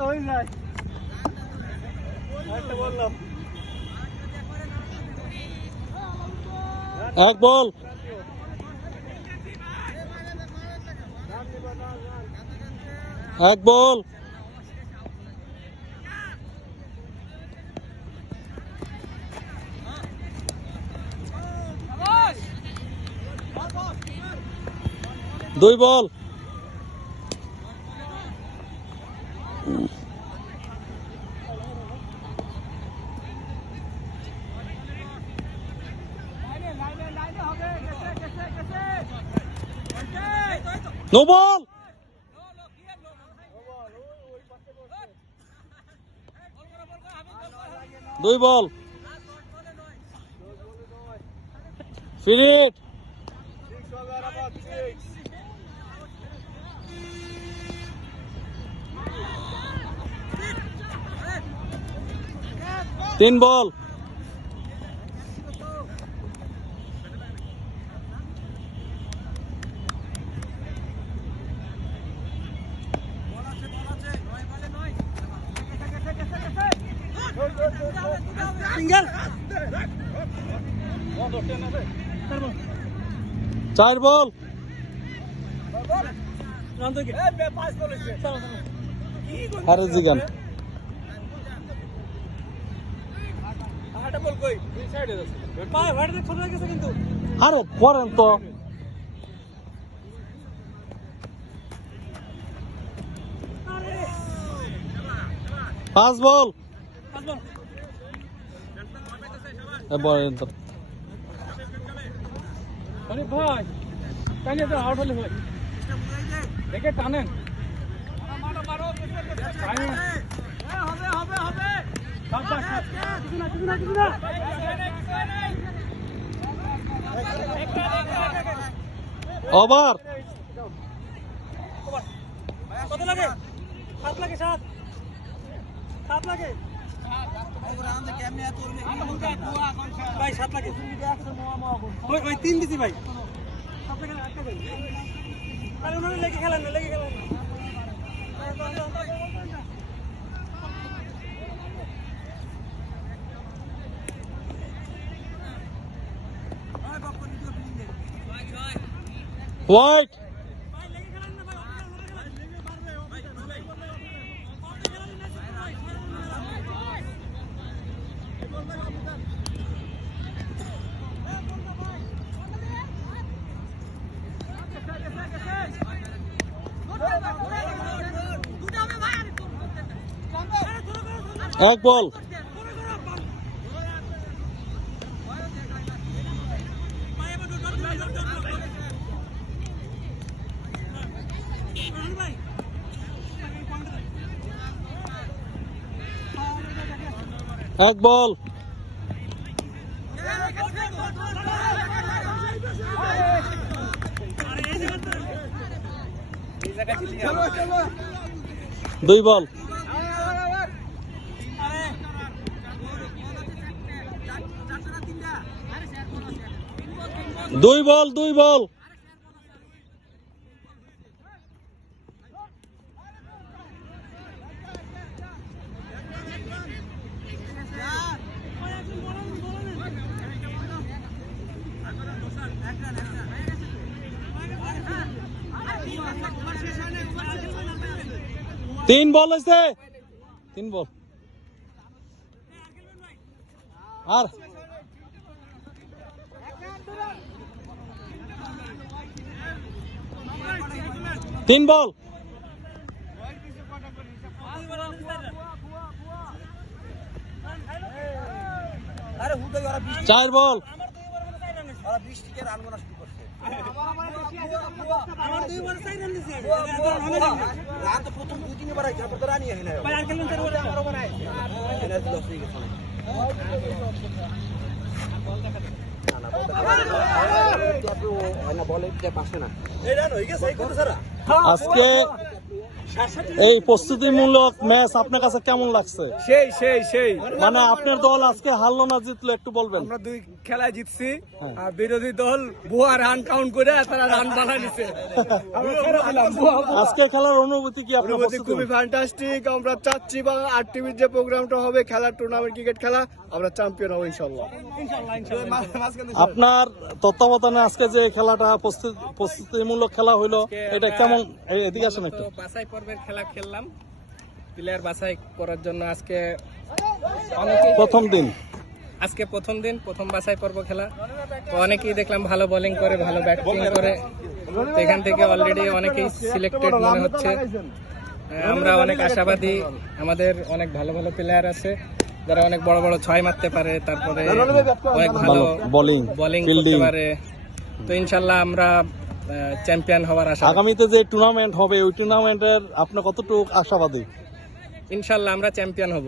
হয়ে যায় বললাম। এক বল। এক বল। দুই বল। নো দুই বল। আবার তিন বল। সিঙ্গেল চার বল। পাঁচ আরে জিগান। আরে করেন তো। পাঁচ বল। পাঁচ বল। বলেন তো ভাই টানে তো আউট হলে ভাই। দেখে টানেন। হবে হবে হবে বাস, বাস, বাস। কিছু না কিছু না কিছু না ওভার কত লাগে? সাত লাগে সাত। সাত লাগে। ভাই সাত লাগে ওই তিন দিছি ভাই। লাগে খেলেন না লেগে খেলেন না। এক বল। এক বল। দুই বল। দুই বল দুই বল। তিন বল আছে। তিন বল। আর। তিন বল। চার বল। আজকে এই প্রস্তুতিমূলক ম্যাচ আপনার কাছে কেমন লাগছে? সেই সেই সেই। মানে আপনার দল আজকে হারলো না জিতলো একটু বলবেন। আমরা দুই খেলায় জিতছি। হ্যাঁ। আর বিরোধী দল বুয়া রান কাউন্ট করে তারা রান বানায় নিছে। আজকে খেলার অনুভূতি কি আপনার অনুভূতি খুবই ফ্যান্টাস্টিক আমরা চাচ্ছি বা আর টিভির যে প্রোগ্রামটা হবে খেলার টুর্নামেন্ট ক্রিকেট খেলা আমরা চ্যাম্পিয়ন হব ইনশাল্লাহ আপনার তত্ত্বাবধানে আজকে যে খেলাটা প্রস্তুত- প্রস্তুতিমূলক খেলা হইল এটা কেমন? এদিকে আসেন একটু। বাছাই পর্বের খেলা খেললাম। প্লেয়ার বাছাই করার জন্য আজকে প্রথম দিন। আজকে প্রথম দিন প্রথম বাছাই পর্ব খেলা। অনেকেই দেখলাম ভালো বোলিং করে ভালো ব্যাটিং করে। এখান থেকে অলরেডি অনেকেই সিলেক্টেড মনে হচ্ছে। আমরা অনেক আশাবাদী। আমাদের অনেক ভালো ভালো প্লেয়ার আছে। যারা অনেক বড় বড় ছয় মারতে পারে তারপরে অনেক ভালো ভালো বোলিং বোলিং করতে পারে। তো ইনশাল্লাহ আমরা চ্যাম্পিয়ন হওয়ার আশা আগামীতে যে টুর্নামেন্ট হবে ওই টুর্নামেন্টের আপনি কতটুকু আশাবাদী? ইনশাল্লাহ আমরা চ্যাম্পিয়ন হব।